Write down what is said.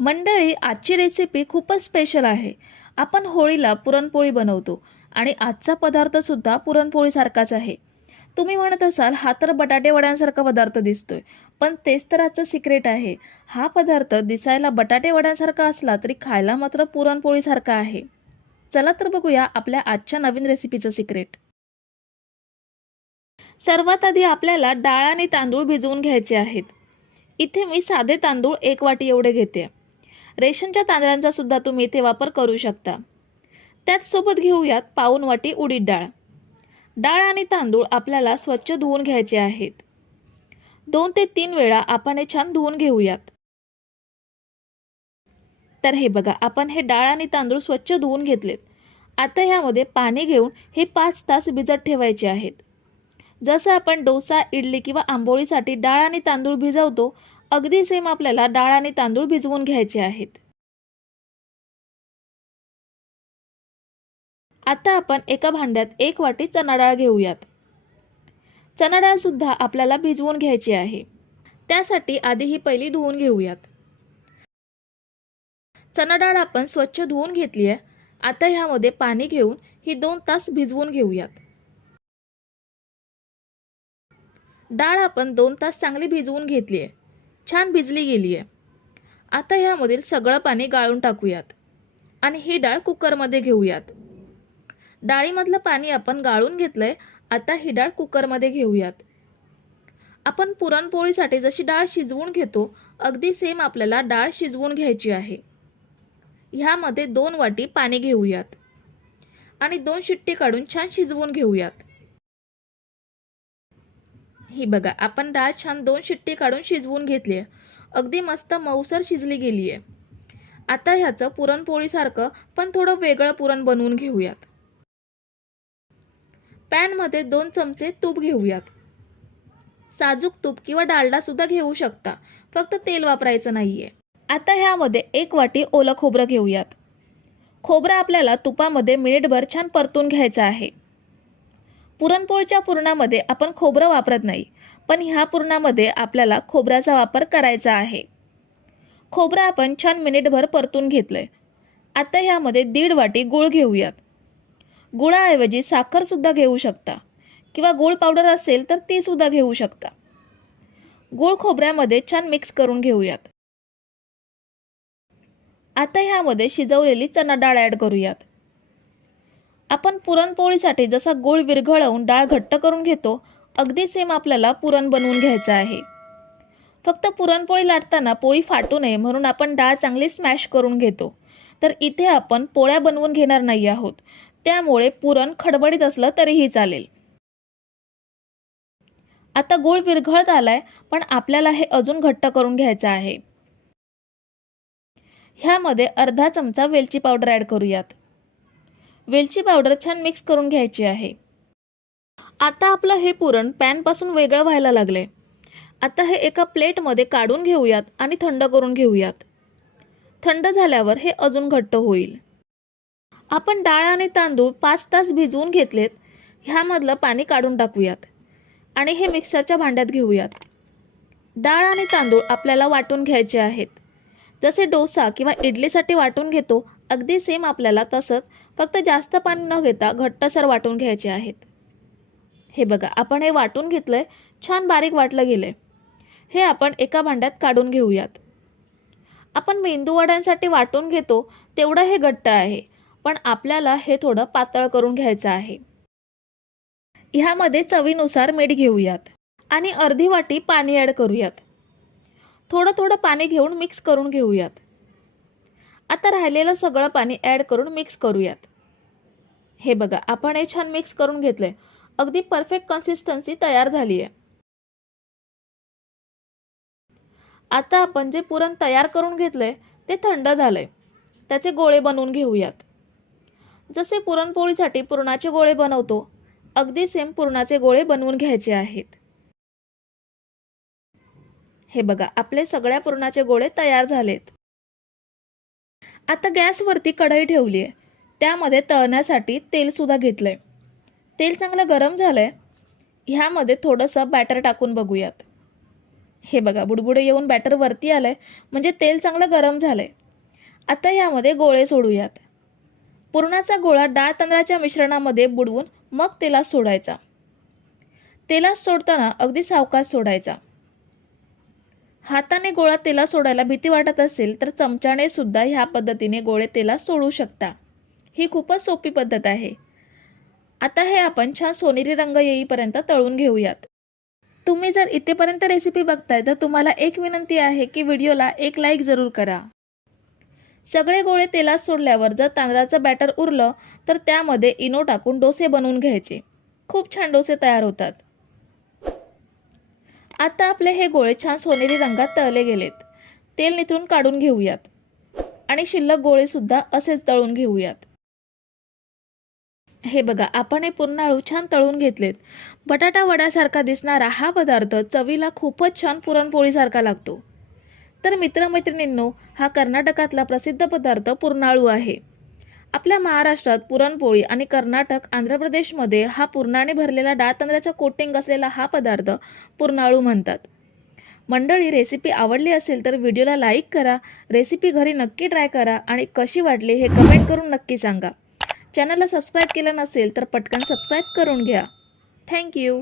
मंडळी आजची रेसिपी खूपच स्पेशल आहे. आपण होळीला पुरणपोळी बनवतो आणि आजचा पदार्थसुद्धा पुरणपोळीसारखाच आहे. तुम्ही म्हणत असाल हा तर बटाटे वड्यांसारखा पदार्थ दिसतोय पण तेच तर आजचं सिक्रेट आहे. हा पदार्थ दिसायला बटाटे वड्यांसारखा असला तरी खायला मात्र पुरणपोळीसारखा आहे. चला तर बघूया आपल्या आजच्या नवीन रेसिपीचं सिक्रेट सर्वात आधी आपल्याला डाळ आणि तांदूळ भिजवून घ्यायचे आहेत. इथे मी साधे तांदूळ एक वाटी एवढे घेते. रेशनच्या तांदळांचा सुद्धा तुम्ही इथे वापर करू शकता. त्याचसोबत घेऊयात पाऊन वाटी उडीद डाळ. डाळ आणि तांदूळ आपल्याला स्वच्छ धुवून घ्यायचे आहेत. दोन ते तीन वेळा आपण हे छान धुवून घेऊयात. तर हे बघा आपण हे डाळ आणि तांदूळ स्वच्छ धुवून घेतलेत. आता ह्यामध्ये पाणी घेऊन हे पाच तास भिजत ठेवायचे आहेत. जसं आपण डोसा इडली किंवा आंबोळीसाठी डाळ आणि तांदूळ भिजवतो अगदी सेम आपल्याला डाळ आणि तांदूळ भिजवून घ्यायचे आहेत. आता आपण एका भांड्यात एक वाटी चणा डाळ घेऊयात. चणा डाळ सुद्धा आपल्याला भिजवून घ्यायची आहे. त्यासाठी आधी ही पहिली धुवून घेऊयात. चणा डाळ आपण स्वच्छ धुवून घेतली आहे. आता ह्यामध्ये पाणी घेऊन ही दोन तास भिजवून घेऊयात. डाळ आपण दोन तास चांगली भिजवून घेतली आहे. छान भिजली गेली आहे. आता ह्यामधील सगळं पाणी गाळून टाकूयात आणि ही डाळ कुकरमध्ये घेऊयात. डाळीमधलं पाणी आपण गाळून घेतलंय आता ही डाळ कुकरमध्ये घेऊयात. आपण पुरणपोळीसाठी जशी डाळ शिजवून घेतो अगदी सेम आपल्याला डाळ शिजवून घ्यायची आहे. ह्यामध्ये दोन वाटी पाणी घेऊयात आणि दोन शिट्टी काढून छान शिजवून घेऊयात. ही बघा आपण डाळ छान दोन शिट्टी काढून शिजवून घेतली आहे अगदी मस्त मऊसर शिजली गेली आहे आता ह्याचं पुरणपोळीसारखं पण थोडं वेगळं पुरण बनवून घेऊयात. पॅनमध्ये दोन चमचे तूप घेऊयात. साजूक तूप किंवा डालडासुद्धा घेऊ शकता फक्त तेल वापरायचं नाहीये. आता ह्यामध्ये एक वाटी ओलं खोबरं घेऊयात. खोबरं आपल्याला तुपामध्ये मिनिटभर छान परतून घ्यायचं आहे. पुरणपोळीच्या पुरणामध्ये आपण खोबरं वापरत नाही पण ह्या पुरणामध्ये आपल्याला खोबऱ्याचा वापर करायचा आहे. खोबरं आपण छान मिनिटभर परतून घेतलं आहे आता ह्यामध्ये दीड वाटी गूळ घेऊयात. गुळाऐवजी साखरसुद्धा घेऊ शकता किंवा गूळ पावडर असेल तर तीसुद्धा घेऊ शकता. गूळ खोबऱ्यामध्ये छान मिक्स करून घेऊयात. आता ह्यामध्ये शिजवलेली चणा डाळ ॲड करूयात. आपण पुरणपोळीसाठी जसा गूळ विरघळवून डाळ घट्ट करून घेतो अगदी सेम आपल्याला पुरण बनवून घ्यायचं आहे. फक्त पुरणपोळी लाटताना पोळी फाटू नये म्हणून आपण डाळ चांगली स्मॅश करून घेतो. तर इथे आपण पोळ्या बनवून घेणार नाही आहोत. त्यामुळे पुरण खडबडीत असलं तरीही चालेल. आता गूळ विरघळत आलाय पण आपल्याला हे अजून घट्ट करून घ्यायचं आहे. ह्यामध्ये अर्धा चमचा वेलची पावडर ॲड करूयात. वेलची पावडर छान मिक्स करून घ्यायची आहे. आता आपलं हे पुरण पॅनपासून वेगळं व्हायला लागले आता हे एका प्लेटमध्ये काढून घेऊयात आणि थंड करून घेऊयात. थंड झाल्यावर हे अजून घट्ट होईल. आपण डाळ आणि तांदूळ पाच तास भिजवून घेतलेत. ह्यामधलं पाणी काढून टाकूयात. आणि हे मिक्सरच्या भांड्यात घेऊयात. डाळ आणि तांदूळ आपल्याला वाटून घ्यायचे आहेत. जसे डोसा किंवा इडलीसाठी वाटून घेतो अगदी सेम आपल्याला तसंच. फक्त जास्त पाणी न घेता घट्टसर वाटून घ्यायचे आहेत. हे बघा आपण हे वाटून घेतलंय छान बारीक वाटलं गेलंय. हे आपण एका भांड्यात काढून घेऊयात. आपण मेंदूवड्यांसाठी वाटून घेतो तेवढं हे घट्ट आहे पण आपल्याला हे थोडं पातळ करून घ्यायचं आहे. ह्यामध्ये चवीनुसार मीठ घेऊयात आणि अर्धी वाटी पाणी ॲड करूयात. थोडं थोडं पाणी घेऊन मिक्स करून घेऊयात. आता राहिलेलं सगळं पाणी ॲड करून मिक्स करूयात. हे बघा आपण हे छान मिक्स करून घेतलंय. अगदी परफेक्ट कन्सिस्टन्सी तयार झाली आहे आता आपण जे पुरण तयार करून घेतलंय ते थंड झालंय. त्याचे गोळे बनवून घेऊयात. जसे पुरणपोळीसाठी पुरणाचे गोळे बनवतो अगदी सेम पुरणाचे गोळे बनवून घ्यायचे आहेत. हे बघा आपले सगळ्या पुरणाचे गोळे तयार झालेत. आता गॅसवरती कढई ठेवली आहे त्यामध्ये तळण्यासाठी तेलसुद्धा घेतलं आहे तेल चांगलं गरम झालं आहे ह्यामध्ये थोडंसं बॅटर टाकून बघूयात. हे बघा बुडबुडे येऊन बॅटर वरती आलं आहे म्हणजे तेल चांगलं गरम झालं आहे आता यामध्ये गोळे सोडूयात. पुरणाचा गोळा डाळ तांदळाच्या मिश्रणामध्ये बुडवून मग तेलात सोडायचा. तेलात सोडताना अगदी सावकाश सोडायचा. हाताने गोळा तेला सोडायला भीती वाटत असेल तर चमच्याने सुद्धा ह्या पद्धतीने गोळे तेला सोडू शकता. ही खूपच सोपी पद्धत आहे. आता हे आपण छान सोनेरी रंग येईपर्यंत तळून घेऊयात. तुम्ही जर इथेपर्यंत रेसिपी बघताय तर तुम्हाला एक विनंती आहे की व्हिडिओला एक लाईक जरूर करा. सगळे गोळे तेलात सोडल्यावर जर तांदळाचं बॅटर उरलं तर त्यामध्ये इनो टाकून डोसे बनवून घ्यायचे. खूप छान डोसे तयार होतात. आता आपले हे गोळे छान सोनेरी रंगात तळले गेलेत. तेल निथरून काढून घेऊयात. आणि शिल्लक गोळेसुद्धा असेच तळून घेऊयात. हे बघा आपण हे पुरणाळू छान तळून घेतलेत. बटाटा वड्यासारखा दिसणारा हा पदार्थ चवीला खूपच छान पुरणपोळीसारखा लागतो. तर मित्रमैत्रिणींनो हा कर्नाटकातला प्रसिद्ध पदार्थ पुरणाळू आहे. आपल्या महाराष्ट्रात पुरणपोळी आणि कर्नाटक आंध्र प्रदेशमध्ये हा पुरणाने भरलेला डाळ तांदळाचा कोटिंग असलेला हा पदार्थ पुरणाळू म्हणतात. मंडळी रेसिपी आवडली असेल तर व्हिडिओला लाईक करा रेसिपी घरी नक्की ट्राय करा आणि कशी वाटली हे कमेंट करून नक्की सांगा. चॅनलला सबस्क्राईब केलं नसेल तर पटकन सबस्क्राईब करून घ्या. थँक्यू